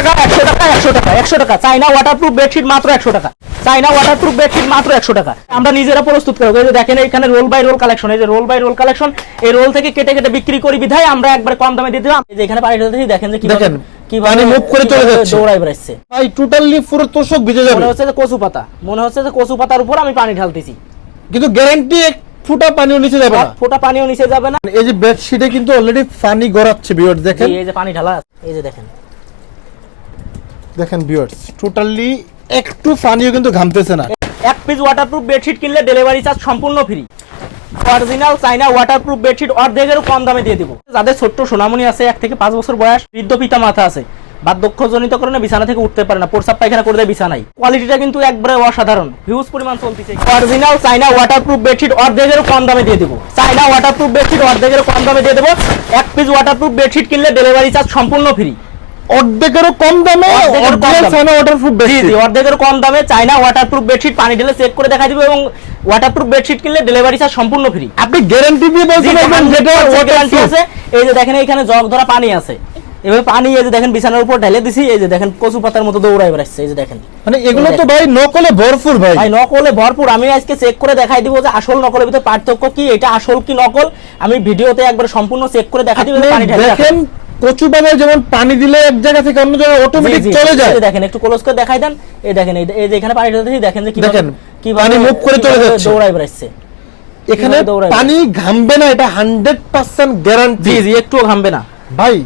টাকা একশো টাকা একশো টাকা একশো টাকা। চাইনা ওয়াটারপ্রুফ বেডশিট মাত্র একশো টাকা। চাইনা ওয়াটারপ্রুফ বেডশিট মাত্র একশো টাকা। আমরা নিজেরা প্রস্তুত করি এই যে দেখেন এখানে রোল বাই রোল কালেকশন এই যে রোল বাই রোল কালেকশন এই রোল থেকে কেটে কেটে বিক্রি করি বিধায় আমরা একবার কম দামে দিয়ে দিলাম। যে এখানে পানি ঢেলতেছি দেখেন যে কীভাবে দেখেন, কীভাবে পানি move করে চলে যাচ্ছে। দৌড়াই বেড়াচ্ছে। ভাই টোটালি পুরো তোষক ভিজে যাবে। মনে হচ্ছে যে কচু পাতা মনে হচ্ছে যে কচু পাতার উপর আমি পানি ঢালতেছি। কিন্তু গ্যারান্টি ফুটা পানিও নিচে যাবে এক না ফোঁটা পানিও নিচে যাবে না। এই যে বেডশিটে কিন্তু অলরেডি পানি গড়াচ্ছে ভিউয়ার্স দেখেন। এই যে পানি ঢালা এই যে দেখেন। দেখেন ভিউয়ার্স টোটালি একটু পানিও কিন্তু ঘামতেছে না। এক পিস ওয়াটারপ্রুফ বেডশিট কিনলে ডেলিভারি চার্জ সম্পূর্ণ free original China waterproof bedsheet অর্ধেকেরও কম দামে দিয়ে দিব। যাদের ছোট্ট সোনামণি আছে, এক থেকে পাঁচ বছর বয়স, বৃদ্ধ পিতা মাথা আছে বার্ধক্যজনিত কারণে বিছানা থেকে উঠতে পারে না, প্রস্রাব পায়খানা করে দেয় বিছানায়। কোয়ালিটিটা কিন্তু একবারে অসাধারণ। হিউজ পরিমাণ চলতেছে। অরিজিনাল চাইনা ওয়াটারপ্রুফ বেডশিট অর্ধেকেরও কম দামে দিয়ে দিব। চাইনা ওয়াটারপ্রুফ বেডশিট অর্ধেকেরও কম দামে দিয়ে দেবো। এক পিস ওয়াটারপ্রুফ বেডশিট কিনলে ডেলিভারি চার্জ সম্পূর্ণ ফ্রি অর্ধেকেরও কম দামে অর্ধেকেরও। সানা ওয়াটারপ্রুফ বেডশিট জি অর্ধেকের কম দামে। চাইনা ওয়াটারপ্রুফ বেডশিট পানি ঢেলে চেক করে দেখা দিবে এবং ওয়াটারপ্রুফ বেডশিট কিনলে ডেলিভারি চার্জ সম্পূর্ণ ফ্রি আপনি গ্যারান্টি দিয়ে বলছেন যেটা গ্যারান্টি আছে। এই যে দেখেন এখানে জগ ধরা পানি আছে। এভাবে পানি এই যে দেখেন বিছানার উপর ঢেলে দিছি এই যে দেখেন কচু পাতার মতো দৌড়াই বেড়াচ্ছে এই যে দেখেন। মানে এগুলো তো ভাই নকলে ভরপুর ভাই। ভাই নকলে ভরপুর। আমি আজকে চেক করে দেখাই দিব যে আসল নকলের ভিতরে পার্থক্য কি এটা আসল কি নকল। আমি ভিডিওতে একবার সম্পূর্ণ চেক করে দেখাই দিব পানি ঢেলে দেখেন কচু বাগায় যেমন পানি দিলে এক জায়গা থেকে অন্য জায়গায় অটোমেটিক চলে যায়। দেখেন একটু ক্লোজ করে দেখাই দেন। এই দেখেন এই যে এখানে পানি ঢেলতেছি দেখেন যে দেখেন, কীভাবে পানি move করে চলে যাচ্ছে। দৌড়াই বেড়াচ্ছে। এখানে পানি ঘামবে না এটা হান্ড্রেড পার্সেন্ট গ্যারান্টি জি ঘামবে না। ভাই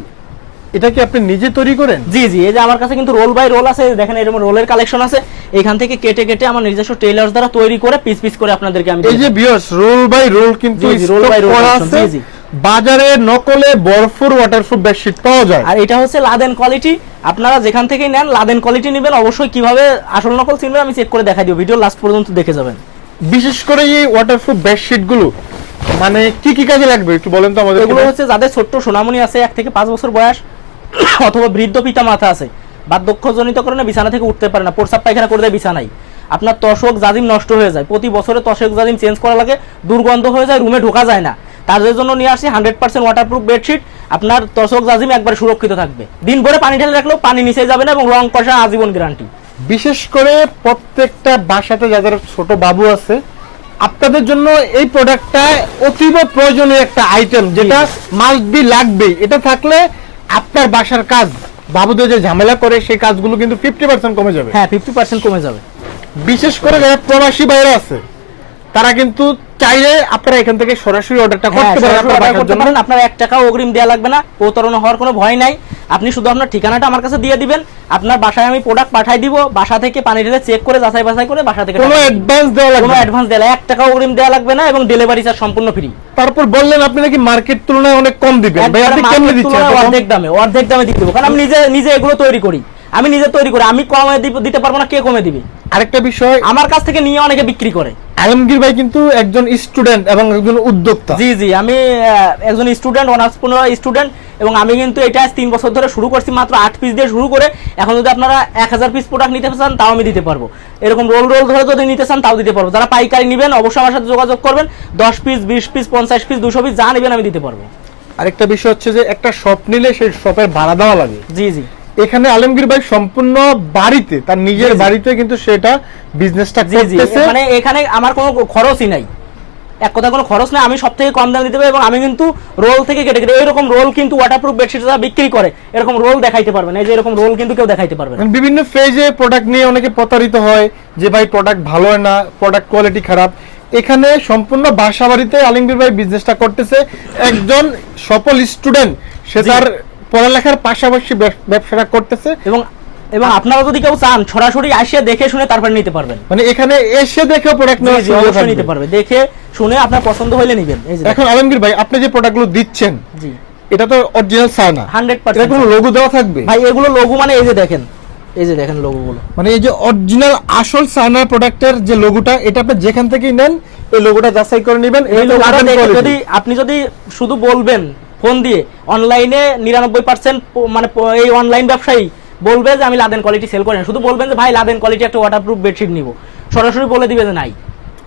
এটা কি আপনি নিজে তৈরি করেন? জি জি এই যে আমার কাছে কিন্তু রোল বাই রোল আছে দেখেন এরকম রোলের কালেকশন আছে। এখান থেকে কেটে কেটে আমার নিজস্ব টেইলার্স দ্বারা তৈরি করে পিস পিস করে আপনাদেরকে আমি এই যে ভিউয়ার্স রোল বাই রোল কিন্তু roll করা collection, আছে। জি, জি। বাজারে নকলে বরফুর ওয়াটারপ্রুফ বেডশিট পাওয়া যায়। আর এটা হচ্ছে লাদেন কোয়ালিটি আপনারা যেখান থেকেই নেন লাদেন কোয়ালিটি নেবেন অবশ্যই কীভাবে আসল নকল চিনবেন আমি চেক করে দেখাই দিও ভিডিও লাস্ট পর্যন্ত দেখে যাবেন। বিশেষ করে এই ওয়াটারপ্রুফ বেডশিটগুলো মানে কি কি কাজে লাগবে একটু বলেন তো আমাদের এগুলো হচ্ছে যাদের ছোট্ট সোনামণি আছে এক থেকে পাঁচ বছর বয়স অথবা বৃদ্ধ পিতা মাথা আছে বার্ধক্যজনিত কারণে বিছানা থেকে উঠতে পারে না প্রস্রাব পায়খানা করে দেয় বিছানায়। আপনার তশক জাজিম নষ্ট হয়ে যায়। প্রতি বছরে তশক জাজিম চেঞ্জ করা লাগে দুর্গন্ধ হয়ে যায় রুমে ঢোকা যায় না। তাদের জন্য নিয়ে আসি হান্ড্রেড পার্সেন্ট ওয়াটারপ্রুফ বেডশিট আপনার তশক জাজিম একবার সুরক্ষিত থাকবে। দিন ভরে পানি ঢেলে রাখলেও পানি নিচে যাবে না এবং রং কষা আজীবন গ্যারান্টি বিশেষ করে প্রত্যেকটা বাসাতে যাদের ছোট বাবু আছে আপনাদের জন্য এই প্রোডাক্টটা অতীব প্রয়োজনীয় একটা আইটেম যেটা মাস্ট বি লাগবে এটা থাকলে আপনার বাসার কাজ বাবুদের যে ঝামেলা করে সেই কাজগুলো কিন্তু ফিফটি পার্সেন্ট কমে যাবে। হ্যাঁ ফিফটি পার্সেন্ট কমে যাবে। বিশেষ করে যারা প্রবাসী বাইরে আছে তারা কিন্তু চাইলে আপনারা এখান থেকে সরাসরি অর্ডারটা হ্যাঁ, করতে পারেন আপনার এক টাকাও অগ্রিম দেওয়া লাগবে না প্রতারণা হওয়ার কোনো ভয় নাই। আপনি শুধু আপনার ঠিকানাটা আমার কাছে দিয়ে দিবেন। আপনার বাসায় আমি প্রোডাক্ট পাঠাই দিব বাসা থেকে পানি ঢেলে চেক করে যাচাই বাছাই করে বাসা থেকে কোনো অ্যাডভান্স দেওয়া লাগবে না। অ্যাডভান্স দেওয়া এক টাকা অগ্রিম দেওয়া লাগবে না এবং ডেলিভারি চার্জ সম্পূর্ণ ফ্রি তারপর বললেন আপনি নাকি মার্কেট তুলনায় অনেক কম দিবেন। ভাই আপনি কেমনে দিচ্ছেন অর্ধেক দামে অর্ধেক দামে দিয়ে দেবো। কারণ আমি নিজে নিজে এগুলো তৈরি করি। আমি নিজে তৈরি করি। আমি কমে দিতে পারব না কে কমে দিবে? আরেকটা বিষয় আমার কাছ থেকে নিয়ে অনেকে বিক্রি করে। আলমগীর ভাই কিন্তু একজন স্টুডেন্ট এবং একজন উদ্যোক্তা। জি জি আমি একজন স্টুডেন্ট অনার্স পনেরো স্টুডেন্ট এবং আমি কিন্তু এটা তিন বছর ধরে শুরু করছি মাত্র আট পিস দিয়ে শুরু করে। এখন যদি আপনারা এক হাজার পিস প্রোডাক্ট নিতে চান তাও আমি দিতে পারব। এরকম রোল রোল ধরে যদি নিতে চান তাও দিতে পারব। যারা পাইকারি নেবেন অবশ্যই আমার সাথে যোগাযোগ করবেন। দশ পিস বিশ পিস পঞ্চাশ পিস দুশো পিস যা নেবেন আমি দিতে পারব। আরেকটা বিষয় হচ্ছে যে একটা শপ নিলে সেই শপের ভাড়া দেওয়া লাগে। জি জি। এখানে আলমগীর ভাই সম্পূর্ণ বাড়িতে তার নিজের। বাড়িতে কিন্তু সেটা বিজনেসটা করতেছে। মানে এখানে আমার কোনো খরচই নাই। এক কথা কোনো খরচ নাই আমি সব থেকে কম দাম দিতে পারি এবং আমি কিন্তু রোল থেকে কেটে কেটে এরকম রোল কিন্তু ওয়াটারপ্রুফ বেডশিট যারা বিক্রি করে এরকম রোল দেখাইতে পারবে না এই যে এরকম রোল কিন্তু কেউ দেখাইতে পারবে না। মানে বিভিন্ন ফেজে প্রোডাক্ট নিয়ে অনেকে প্রতারিত হয় যে ভাই প্রোডাক্ট ভালো হয় না প্রোডাক্ট কোয়ালিটি খারাপ। এখানে সম্পূর্ণ বাসা বাড়িতে আলমগীর ভাই বিজনেসটা করতেছে। একজন সফল স্টুডেন্ট সে। তার পড়ালেখার পাশাপাশি ব্যবসাটা করতেছে। এবং এবং আপনারা যদি কেউ চান সরাসরি আসিয়ে দেখে শুনে তারপর নিতে পারবেন। মানে এখানে এসে দেখে প্রোডাক্ট জি, নেওয়ার নিতে পারবে। দেখে শুনে আপনার পছন্দ হইলে নিবেন। এই যে এখন আলমগীর ভাই আপনি যে প্রোডাক্টগুলো দিচ্ছেন জি। এটা তো অরিজিনাল সানা হান্ড্রেড এটা কোনো লোগো দেওয়া থাকবে? ভাই এগুলো লোগো মানে এই যে দেখেন এই যে দেখেন লোগোগুলো মানে এই যে অরিজিনাল আসল সানা প্রোডাক্টের যে লোগোটা এটা আপনি যেখান থেকেই নেন এই লোগোটা যাচাই করে নেবেন এই লোগোটা যদি আপনি যদি শুধু বলবেন ফোন দিয়ে অনলাইনে নিরানব্বই পার্সেন্ট মানে এই অনলাইন ব্যবসায়ী বলবে যে আমি লাদেন কোয়ালিটি সেল করি না। শুধু বলবেন যে ভাই লাদেন কোয়ালিটি একটা ওয়াটারপ্রুফ বেডশিট নিব। সরাসরি বলে দিবে যে নাই।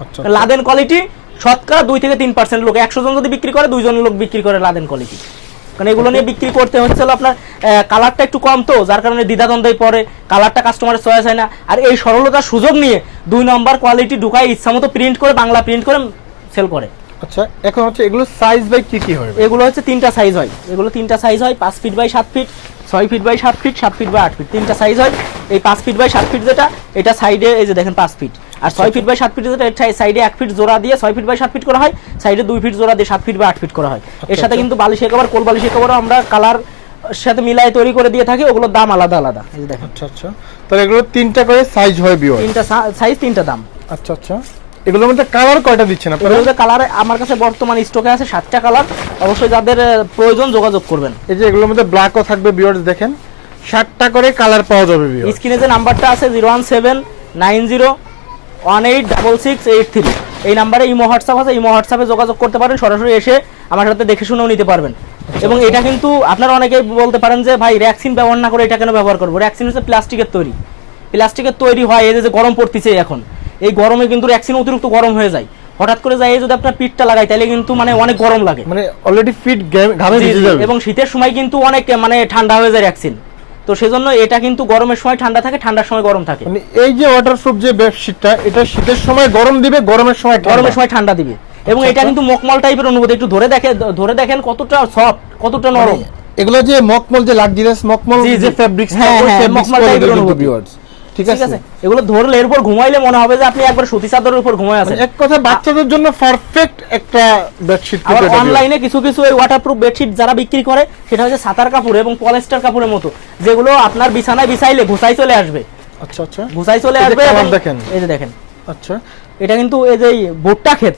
আচ্ছা লাদেন কোয়ালিটি শতকরা দুই থেকে তিন পার্সেন্ট লোক। একশো জন যদি বিক্রি করে দুইজন লোক বিক্রি করে লাদেন কোয়ালিটি কারণ এগুলো নিয়ে বিক্রি করতে হচ্ছে আপনার কালারটা একটু কম তো যার কারণে দ্বিধাদ্বন্দ্বে পড়ে। কালারটা কাস্টমারের চয়েস হয় না। আর এই সরলতার সুযোগ নিয়ে দুই নম্বর কোয়ালিটি ঢুকায় ইচ্ছা মতো প্রিন্ট করে বাংলা প্রিন্ট করে সেল করে। আচ্ছা এখন হচ্ছে এগুলো সাইজ বাই কি কি হবে? এগুলো হচ্ছে তিনটা সাইজ হয়। এগুলো তিনটা সাইজ হয় পাঁচ ফিট বাই সাত ফিট ছয় ফিট বাই সাত ফিট সাত ফিট বাই আট ফিট তিনটা সাইজ হয় এই পাঁচ ফিট বাই সাত ফিট যেটা এটা সাইডে এই যে দেখেন পাঁচ ফিট আর ছয় ফিট বাই সাত ফিট যেটা এটা সাইডে এক ফিট জোড়া দিয়ে ছয় ফিট বাই সাত ফিট করা হয় সাইডে দুই ফিট জোড়া দিয়ে সাত ফিট বাই আট ফিট করা হয়। এর সাথে কিন্তু বালিশ কভার কোল বালিশ কভারও আমরা কালার সাথে মিলাই তৈরি করে দিয়ে থাকি ওগুলোর দাম আলাদা আলাদা। এই যে দেখেন। আচ্ছা আচ্ছা। তাহলে এগুলো তিনটা করে সাইজ হয় বিওর তিনটা সাইজ তিনটা দাম। আচ্ছা আচ্ছা। এগুলোর মধ্যে কালার কয়টা দিচ্ছেন আপনারা? এগুলোর কালার আমার কাছে বর্তমান স্টকে আছে সাতটা কালার অবশ্যই যাদের প্রয়োজন যোগাযোগ করবেন। এই যে এগুলোর মধ্যে ব্ল্যাকও থাকবে বিওর্স দেখেন। ষাটটা করে কালার পাওয়া যাবে বিওর্স স্ক্রিনে যে নাম্বারটা আছে zero one seven nine zero one eight double six eight three এই নাম্বারে ইমো হোয়াটসঅ্যাপ আছে ইমো হোয়াটসঅ্যাপে যোগাযোগ করতে পারেন। সরাসরি এসে আমার সাথে দেখে শুনেও নিতে পারবেন। এবং এটা কিন্তু আপনারা অনেকেই বলতে পারেন যে ভাই র্যাক্সিন ব্যবহার না করে এটা কেন ব্যবহার করব? র্যাক্সিন হচ্ছে প্লাস্টিকের তৈরি। প্লাস্টিকের তৈরি হয় যে যে গরম পড়তেছে এখন। এই গরমে কিন্তু র্যাক্সিন অতিরিক্ত গরম হয়ে যায়। হঠাৎ করে যাই যদি আপনার পিঠটা লাগাই তাহলে কিন্তু মানে অনেক গরম লাগে। মানে অলরেডি ফিট ঘামে ভিজে যাবে। এবং শীতের সময় কিন্তু অনেক মানে ঠান্ডা হয়ে যায় ভ্যাকসিন তো সেজন্য এটা কিন্তু গরমের সময় ঠান্ডা থাকে ঠান্ডার সময় গরম থাকে। মানে এই যে ওয়াটারপ্রুফ যে বেডশিটটা এটা শীতের সময় গরম দিবে গরমের সময় গরমের সময় ঠান্ডা দিবে। এবং আচ্ছা, এটা কিন্তু মকমল টাইপের অনুভূতি একটু ধরে দেখে ধরে দেখেন কতটা সফট কতটা নরম। এগুলো যে মকমল যে লাক্সারিয়াস মকমল। যে ফেব্রিক্স হ্যাঁ, মখমল টাইপের অনুভূতি। ঠিক আছে? এগুলো ধরলে এরপর ঘুমাইলে মনে হবে যে আপনি একবার সুতি চাদরের উপর ঘুমায় আছেন। এক কথা বাচ্চাদের জন্য পারফেক্ট একটা বেডশিট অনলাইনে কিছু কিছু এই ওয়াটারপ্রুফ বেডশিট যারা বিক্রি করে সেটা হচ্ছে সাতার কাপড় এবং পলিস্টার কাপড়ের মতো যেগুলো আপনার বিছানায় বিছাইলে ঘুষাই চলে আসবে। আচ্ছা আচ্ছা। ঘুষাই চলে আসবে দেখেন। এই যে দেখেন। আচ্ছা। এটা কিন্তু এই যে ভুট্টা ক্ষেত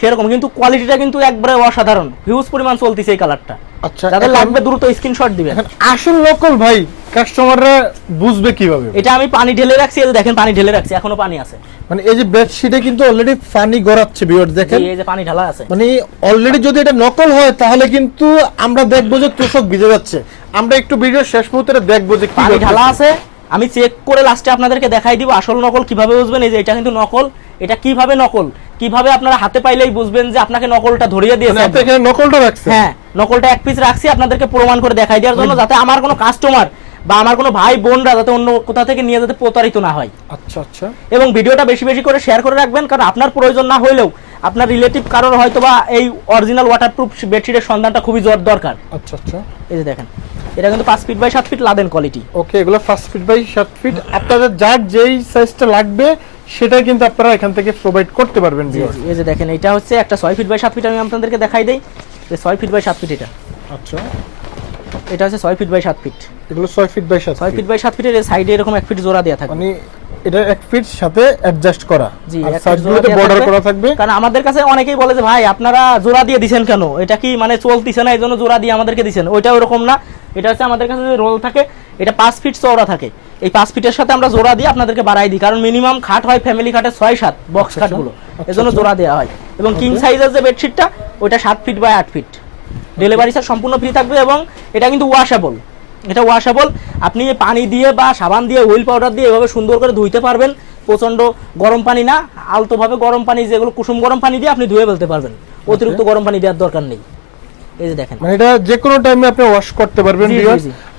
সেরকম কিন্তু কোয়ালিটিটা কিন্তু একবারে অসাধারণ। হিউজ পরিমাণ চলতেছে এই কালারটা আচ্ছা যাদের লাগবে দ্রুত স্ক্রিনশট দিবেন। আসল লোকাল ভাই কাস্টমাররা বুঝবে কীভাবে। এটা আমি পানি ঢেলে রাখছি এই দেখেন পানি ঢেলে রাখছি এখনও পানি আছে। মানে এই যে বেডশিটে কিন্তু অলরেডি পানি গড়াচ্ছে ভিউয়ার দেখেন। এই যে পানি ঢালা আছে। মানে অলরেডি যদি এটা নকল হয় তাহলে কিন্তু আমরা দেখব যে তোষক ভিজে যাচ্ছে। আমরা একটু ভিডিও শেষ মুহূর্তে দেখব যে কি পানি ঢালা আছে আমি চেক করে লাস্টে আপনাদেরকে দেখাই দিব আসল নকল কীভাবে বুঝবেন এই যে এটা কিন্তু নকল এটা কীভাবে নকল? কীভাবে আপনারা হাতে পাইলেই বুঝবেন যে আপনাকে নকলটা ধরিয়ে মানে দিয়েছে আপনি এখানে নকলটা রাখছেন? হ্যাঁ নকলটা এক পিস রাখছি আপনাদেরকে প্রমাণ করে দেখাই দেওয়ার জন্য যাতে আমার কোনো কাস্টমার বা আমার কোনো ভাই বোনরা যাতে অন্য কোথা থেকে নিয়ে যাতে প্রতারিত না হয়। আচ্ছা আচ্ছা। এবং ভিডিওটা বেশি বেশি করে শেয়ার করে রাখবেন কারণ আপনার প্রয়োজন না হলেও আপনার রিলেটিভ কারোর হয়তো বা এই অরিজিনাল ওয়াটারপ্রুফ বেডশিটের সন্ধানটা খুবই জোর দরকার। আচ্ছা আচ্ছা। এই যে দেখেন। এটা কিন্তু 5 feet by 7 feet Laden quality okay এগুলো 5 ফিট বাই 7 ফিট। আপনাদের যার যেই সাইজটা লাগবে সেটা কিন্তু আপনারা এখান থেকে প্রোভাইড করতে পারবেন। এই যে দেখেন এটা হচ্ছে একটা 6 ফিট বাই 7 ফিট আমি আপনাদেরকে দেখাই দেই। যে ছয় ফিট বাই 7 ফিট এটা। আচ্ছা। এটা হচ্ছে ছয় ফিট বাই সাত ফিট এগুলো ছয় ফিট বাই সাত ছয় ফিট ফিট বাই সাত ফিটের সাইডে এরকম এক ফিট জোড়া দেওয়া থাকে মানে এটা এক ফিট সাথে অ্যাডজাস্ট করা। জি সাইডগুলোতে বর্ডার করা থাকবে। কারণ আমাদের কাছে অনেকেই বলে যে ভাই আপনারা জোড়া দিয়ে দিছেন কেন? এটা কি মানে চলতিছে না? এই জন্য জোড়া দিয়ে আমাদেরকে দিছেন? ওইটা ওরকম না। এটা হচ্ছে আমাদের কাছে যে রোল থাকে এটা পাঁচ ফিট চওড়া থাকে। এই পাঁচ ফিটের সাথে আমরা জোড়া দিয়ে আপনাদেরকে বাড়াই দিই। কারণ মিনিমাম খাট হয় ফ্যামিলি খাটে ছয় সাত বক্স আচ্ছা, খাটগুলো। আচ্ছা, এজন্য। জোড়া দেওয়া হয়। এবং কিং সাইজের যে বেডশিটটা ওইটা সাত ফিট বাই আট ফিট ডেলিভারি চার্জ সম্পূর্ণ ফ্রি থাকবে এবং এটা কিন্তু ওয়াশেবল এটা ওয়াশেবল আপনি পানি দিয়ে বা সাবান দিয়ে হুইল পাউডার দিয়ে এভাবে সুন্দর করে ধুইতে পারবেন। প্রচণ্ড গরম পানি না আলতোভাবে গরম পানি যেগুলো কুসুম গরম পানি দিয়ে আপনি ধুয়ে ফেলতে পারবেন। অতিরিক্ত গরম পানি দেওয়ার দরকার নেই। এই যে দেখেন। মানে এটা যে কোনো টাইমে আপনি ওয়াশ করতে পারবেন।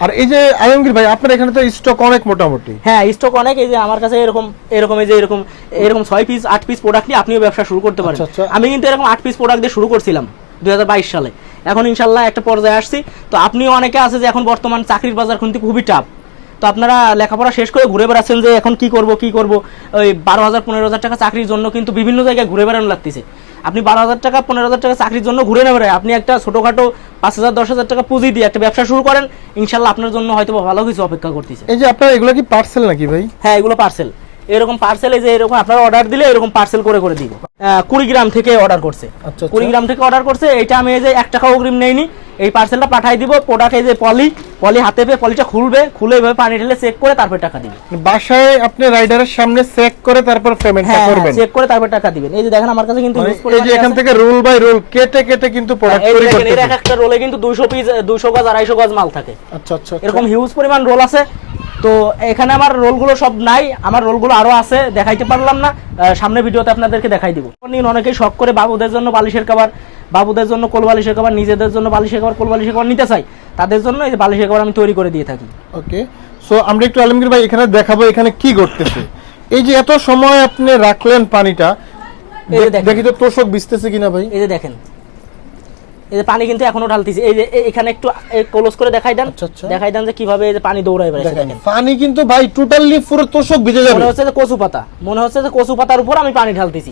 আর এই যে আলমগীর ভাই আপনার এখানে তো স্টক অনেক মোটামুটি। হ্যাঁ স্টক অনেক। এই যে আমার কাছে এরকম এরকম এই যে এরকম এরকম ছয় পিস আট পিস প্রোডাক্ট নিয়ে আপনিও ব্যবসা শুরু করতে পারেন। আচ্ছা, আচ্ছা। আমি কিন্তু এরকম আট পিস প্রোডাক্ট দিয়ে শুরু করছিলাম। দুই হাজার বাইশ সালে। এখন ইনশাল্লাহ একটা পর্যায়ে আসছি। তো আপনিও অনেকে আছে যে এখন বর্তমান চাকরির বাজার কিন্তু খুবই টাফ তো আপনারা লেখাপড়া শেষ করে ঘুরে বেড়াচ্ছেন যে এখন কি করব কি করব? ওই বারো হাজার পনেরো হাজার টাকা চাকরির জন্য কিন্তু বিভিন্ন জায়গায় ঘুরে বেড়ানো লাগতেছে। আপনি বারো হাজার টাকা পনেরো হাজার টাকা চাকরির জন্য ঘুরে না বেড়ায় আপনি একটা ছোটোখাটো পাঁচ হাজার দশ হাজার টাকা পুঁজি দিয়ে একটা ব্যবসা শুরু করেন ইনশাল্লাহ আপনার জন্য হয়তো ভালো কিছু অপেক্ষা করতেছে। এই যে আপনার এগুলো কি পার্সেল নাকি ভাই? হ্যাঁ এগুলো পার্সেল এরকম পার্সেল যে এরকম আপনারা অর্ডার দিলে এরকম পার্সেল করে করে দিব। কুড়ি গ্রাম থেকে অর্ডার করছে। আচ্ছা, কুড়ি আচ্ছা। গ্রাম থেকে অর্ডার করছে এটা আমি এই যে এক টাকা অগ্রিম নেইনি। এই পার্সেলটা পাঠাই দিব প্রোডাক্ট যে পলি পলি হাতে পেয়ে পলিটা খুলবে খুলে এভাবে পানি ঢেলে চেক করে তারপর টাকা দিবে। বাসায় আপনি রাইডারের সামনে চেক করে তারপর পেমেন্টটা হ্যাঁ করবেন। চেক করে তারপর টাকা দিবেন। এই যে দেখেন আমার কাছে কিন্তু মানে এই যে এখান থেকে রুল বাই রুল কেটে কেটে কিন্তু প্রোডাক্ট এই যে তৈরি করতে এর একটা রোলে কিন্তু দুইশো পিস দুইশো গজ আড়াইশো গজ মাল থাকে। আচ্ছা আচ্ছা আচ্ছা। এরকম হিউজ পরিমাণ রোল আছে। তো এখানে আমার রোলগুলো সব নাই আমার রোলগুলো আরও আছে দেখাইতে পারলাম না। সামনে ভিডিওতে আপনাদেরকে দেখাই দিব। নিন অনেকেই শখ করে বাবুদের জন্য বালিশের খাবার বাবুদের জন্য কোল বালিশের খাবার নিজেদের জন্য বালিশের খাবার কোল বালিশের খাবার নিতে চাই। তাদের জন্য এই বালিশের খাবার আমি তৈরি করে দিয়ে থাকি। ওকে সো আমরা একটু আলমগীর ভাই এখানে দেখাবো এখানে কি করতেছে এই যে এত সময় আপনি রাখলেন পানিটা। দেখি তো তোষক ভিজতেছে কিনা ভাই। এই যে দেখেন। এই যে পানি কিন্তু এখনও ঢালতেছি। এই যে এখানে একটু ক্লোজ করে দেখাই দেন। আচ্ছা, আচ্ছা। দেখাই দেন যে কীভাবে এই যে পানি দৌড়ায় বেড়াচ্ছে দেখেন পানি কিন্তু ভাই টোটালি পুরো তোষক ভিজে যাবে। মনে হচ্ছে যে কচু পাতা মনে হচ্ছে যে কচু পাতার উপর আমি পানি ঢালতেছি।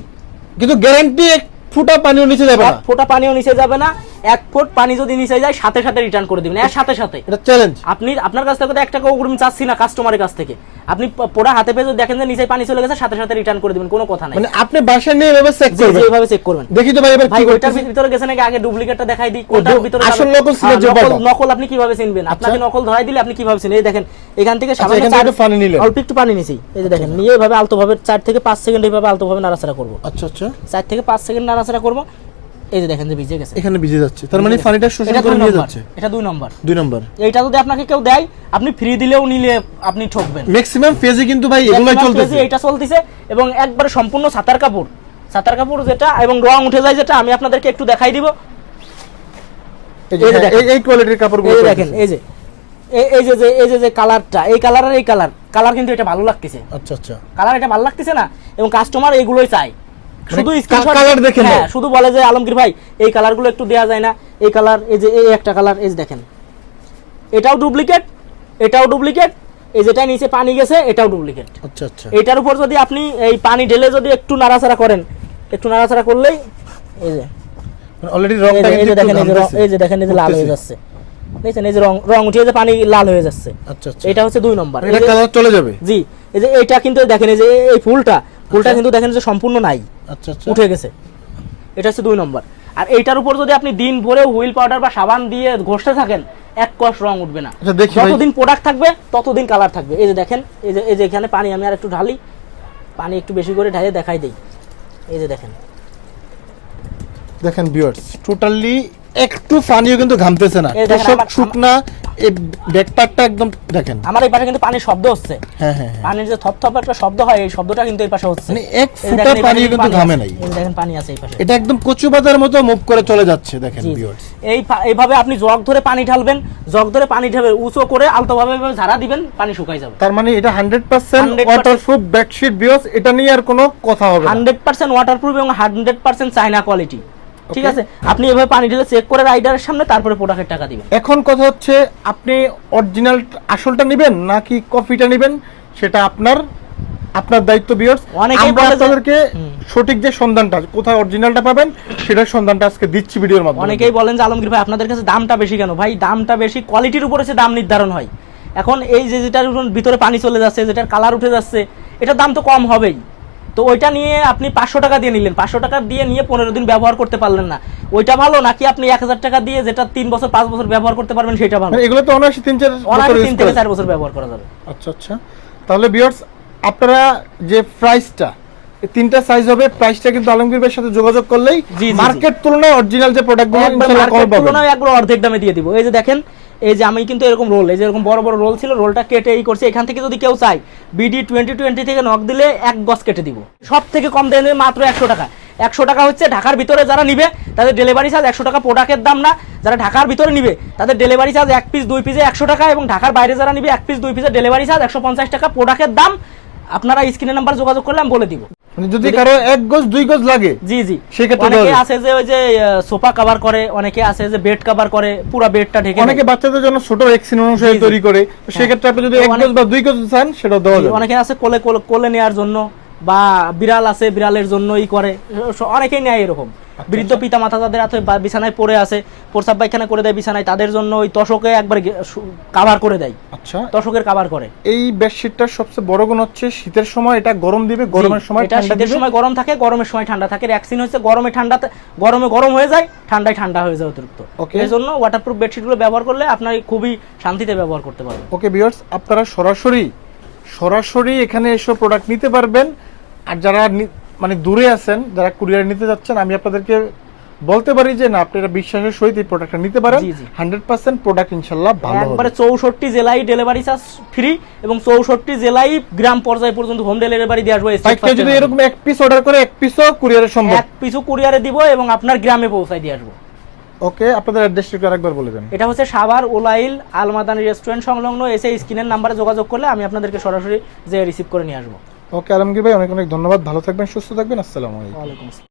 কিন্তু গ্যারান্টি ফুটা পানিও নিচে যাবে না। ফোঁটা পানিও নিচে যাবে না এক ফুট পানি যদি নিচে যায় সাথে সাথে রিটার্ন করে দিবেন। এর সাথে সাথে। এটা চ্যালেঞ্জ আপনি আপনার কাছ থেকে তো এক টাকা অগ্রিম চাচ্ছি না কাস্টমারের কাছ থেকে। আপনি পোড়া হাতে পেয়ে যদি দেখেন যে নিচে পানি চলে গেছে সাথে সাথে রিটার্ন করে দিবেন কোনো কথা নাই। মানে আপনি বাসায় নিয়ে এভাবে চেক করবেন? এইভাবে চেক করবেন। দেখি তো ভাই এবার ভাই কি ওইটার ভিতরে গেছে নাকি? আগে ডুপ্লিকেটটা দেখাই দিই কোনটার ভিতরে আসল নকল হ্যাঁ, সিলের যে নকল আপনি কীভাবে চিনবেন? আপনাকে নকল ধরাই দিলে আপনি কীভাবে চিনবেন এই দেখেন এখান থেকে সামান্য এখান থেকে চার- একটু পানি নিলেন। অল্প একটু পানি নিছি। এই যে দেখেন নিয়ে এভাবে আলতো ভাবে চার থেকে পাঁচ সেকেন্ড এইভাবে আলতো ভাবে নাড়াচাড়া করব। আচ্ছা আচ্ছা। চার থেকে পাঁচ সেকেন্ড নাড়াচাড়া করব। এই যে দেখেন যে ভিজে গেছে। এখানে ভিজে যাচ্ছে। তার মানে পানিটা শোষণ করে নিয়ে যাচ্ছে। এটা দুই নম্বর। দুই নম্বর। এইটা যদি আপনাকে কেউ দেয় আপনি ফ্রি দিলেও নিলে আপনি ঠকবেন। ম্যাক্সিমাম ফেজে কিন্তু ভাই এগুলাই চলতেছে। এটা চলতেছে এবং একবারে সম্পূর্ণ সাতার কাপড়। সাতার কাপড় যেটা এবং রং উঠে যায় যেটা আমি আপনাদেরকে একটু দেখাই দিব। এই যে এই যে হ্যাঁ, কোয়ালিটির কাপড়গুলো দেখেন এই যে। এই- যে যে এই যে যে কালারটা এই কালার আর এই কালার কালার কিন্তু এটা ভালো লাগতেছে। আচ্ছা আচ্ছা। কালার এটা ভালো লাগতেছে না এবং কাস্টমার এইগুলোই চাই শুধু মানে screenshot- colour দেখে হ্যাঁ। শুধু বলে যে আলমগীর ভাই এই কালারগুলো একটু দেয়া যায় না। এই কালার এই যে এই একটা কালার এই দেখেন। এটাও ডুপ্লিকেট এটাও ডুপ্লিকেট এই যেটা নিচে পানি গেছে এটাও ডুপ্লিকেট আচ্ছা আচ্ছা। এটার উপর যদি আপনি এই পানি ঢেলে যদি একটু নাড়াচাড়া করেন একটু নাড়াচাড়া করলেই এই যে অলরেডি রংটা এই যে দেখেন এই যে দেখেন এই যে লাল হয়ে যাচ্ছে। দেখছেন এই যে রং রং উঠিয়ে যে পানি লাল হয়ে যাচ্ছে। আচ্ছা আচ্ছা। এটা হচ্ছে দুই নম্বর। এটা কালার চলে যাবে। জি এই যে এইটা কিন্তু দেখেন এই যে এই- ফুলটা ফুলটা কিন্তু দেখেন যে সম্পূর্ণ নাই। আচ্ছা আচ্ছা উঠে গেছে। এটা হচ্ছে দুই নম্বর। আর এইটার উপর যদি আপনি দিন ভরে হুইল পাউডার বা সাবান দিয়ে ঘষতে থাকেন এক কষ রং উঠবে না। আচ্ছা। যতদিন প্রোডাক্ট থাকবে ততদিন কালার থাকবে। এই যে দেখেন এই যে এই যে এখানে পানি আমি আর একটু ঢালি। পানি একটু বেশি করে ঢালিয়ে দেখাই দেই। এই যে দেখেন। দেখেন ভিউয়ার্স টোটালি একটু পানিও কিন্তু ঘামতেছে না। সব শুকনা এই ব্যাকপার্টটা একদম দেখেন। আমার এই পাশে কিন্তু পানির শব্দ হচ্ছে। হ্যাঁ হ্যাঁ হ্যাঁ। পানির যে থপ থপ একটা শব্দ হয় এই শব্দটা কিন্তু এই পাশে হচ্ছে। মানে এক ফোঁটা পাশে কিন্তু ঘামে নাই। দেখেন পানি আছে এই পাশে। এটা একদম কচু পাতার মতো মুভ করে চলে যাচ্ছে দেখেন ভিউয়ার্স এই এইভাবে আপনি জগ ধরে পানি ঢালবেন জগ ধরে পানি ঢালবেন উঁচু করে আলতোভাবে এভাবে ঝাড়া দিবেন পানি শুকাই যাবে। তার মানে এটা hundred percent 100% waterproof bedsheet viewers এটা নিয়ে আর কোনো কথা হবে না। হান্ড্রেড পার্সেন্ট ওয়াটারপ্রুফ এবং হান্ড্রেড পার্সেন্ট চাইনা কোয়ালিটি ঠিক. আছে? আপনি এভাবে পানি ঢেলে চেক করে রাইডারের সামনে তারপরে প্রোডাক্টের টাকা দিবেন। এখন কথা হচ্ছে আপনি অরিজিনাল আসলটা নেবেন নাকি কফিটা নেবেন সেটা আপনার আপনার দায়িত্ব অনেকেই আমরা আপনাদেরকে সঠিক যে সন্ধানটা কোথায় অরিজিনালটা পাবেন সেটার সন্ধানটা আজকে দিচ্ছি ভিডিওর মাধ্যমে। অনেকেই বলেন যে আলমগীর ভাই আপনাদের কাছে দামটা বেশি কেন? ভাই দামটা বেশি কোয়ালিটির উপরে সে দাম নির্ধারণ হয়। এখন এই যে যেটার ভিতরে পানি চলে যাচ্ছে যেটার কালার উঠে যাচ্ছে এটার দাম তো কম হবেই। তো ওইটা নিয়ে আপনি পাঁচশো টাকা দিয়ে নিলেন। পাঁচশো টাকা দিয়ে নিয়ে পনেরো দিন ব্যবহার করতে পারলেন না। ওইটা ভালো নাকি আপনি এক হাজার টাকা দিয়ে যেটা তিন বছর পাঁচ বছর ব্যবহার করতে পারবেন সেটা ভালো? মানে এগুলো তো অনায়াসে তিন চার অনায়াসে তিন থেকে চার বছর ব্যবহার করা যাবে। আচ্ছা আচ্ছা। তাহলে ভিউয়ার্স আপনারা যে প্রাইসটা তিনটা সাইজ হবে প্রাইসটা কিন্তু আলমগীর ভাইয়ের সাথে যোগাযোগ করলেই। মার্কেট তুলনায় অরিজিনাল যে প্রোডাক্টগুলো একবার ইনশাআল্লাহ কম মার্কেট পাবেন। তুলনায় একবার অর্ধেক দামে দিয়ে দিব। এই যে দেখেন এই যে আমি কিন্তু এরকম রোল এই যে এরকম বড় বড় রোল ছিল রোলটা কেটে এই করছি। এখান থেকে যদি কেউ চাই বিডি টোয়েন্টি টোয়েন্টি থেকে নক দিলে এক গছ কেটে দিব। সব থেকে কম দেন মাত্র একশো টাকা। একশো টাকা হচ্ছে ঢাকার ভিতরে যারা নিবে, তাদের ডেলিভারি চার্জ একশো টাকা প্রোডাক্টের দাম না। যারা ঢাকার ভিতরে নিবে, তাদের ডেলিভারি চার্জ এক পিস দুই পিসে একশো টাকা এবং ঢাকার বাইরে যারা নিবে, এক পিস দুই পিসে ডেলিভারি চার্জ একশো পঞ্চাশ টাকা প্রোডাক্টের দাম। আপনারা স্ক্রিনের নাম্বার যোগাযোগ করলে আমি বলে দিব। মানে যদি কারও এক গজ দুই গজ লাগে জি জি। সেক্ষেত্রে অনেকে আছে যে ওই যে সোফা কভার করে অনেকে আছে যে বেড কভার করে পুরো বেডটা ঢেকে অনেকে। বাচ্চাদের জন্য ছোট এক্সিন অনুসারে। তৈরি করে তো সেক্ষেত্রে আপনি যদি এক গজ বা দুই গজ চান সেটা দেওয়া যাবে। অনেকে আছে কোলে কোলে নেওয়ার জন্য বা বিড়াল আছে বিড়ালের জন্য ই করে অনেকেই নেয় এরকম। বৃদ্ধ পিতা মাতা যাদের হাতে বিছানায় পড়ে আছে প্রসাব পায়খানা করে দেয় বিছানায় তাদের জন্য ওই তশকে একবার কাভার করে দেয়। আচ্ছা। তশকের কাভার করে। এই বেডশিটটার সবচেয়ে বড় গুণ হচ্ছে শীতের সময় এটা গরম দিবে গরমের সময় এটা শীতের সময় গরম থাকে গরমের সময় ঠান্ডা থাকে। ভ্যাকসিন হচ্ছে গরমে ঠান্ডা গরমে গরম হয়ে যায় ঠান্ডায় ঠান্ডা হয়ে যায় অতিরিক্ত। ওকে এই জন্য ওয়াটারপ্রুফ বেডশিটগুলো ব্যবহার করলে আপনার খুবই শান্তিতে ব্যবহার করতে পারবেন। ওকে ভিউয়ার্স আপনারা সরাসরি সরাসরি এখানে এসে প্রোডাক্ট নিতে পারবেন। আর যারা মানে দূরে আছেন যারা কুরিয়ার নিতে যাচ্ছেন আমি আপনাদেরকে বলতে পারি যে না আপনি এটা বিশ্বাসের সহিত এই প্রোডাক্টটা নিতে পারেন। জি, জি। হান্ড্রেড পার্সেন্ট প্রোডাক্ট ইনশাল্লাহ ভালো হবে। একবারে চৌষট্টি জেলায় ডেলিভারি চার্জ ফ্রি এবং চৌষট্টি জেলায় গ্রাম পর্যায় পর্যন্ত হোম ডেলিভারি দিয়ে আসব ভাই কেউ যদি এরকম এক পিস অর্ডার করে এক পিসও কুরিয়ারে সম্ভব। এক পিছু কুরিয়ারে দিব এবং আপনার গ্রামে পৌঁছায় দিয়ে আসব। ওকে আপনাদের অ্যাড্রেসটা একটু আরেকবার বলে দেন। এটা হচ্ছে সাভার ওলাইল আলমাদানি রেস্টুরেন্ট সংলগ্ন এসে স্ক্রিনের নাম্বারে যোগাযোগ করলে আমি আপনাদেরকে সরাসরি যে রিসিভ করে নিয়ে আসব। ওকে আলমগীর ভাই অনেক অনেক ধন্যবাদ। ভালো থাকবেন সুস্থ থাকবেন। আসসালামু আলাইকুম। ওয়ালাইকুম আসসালাম।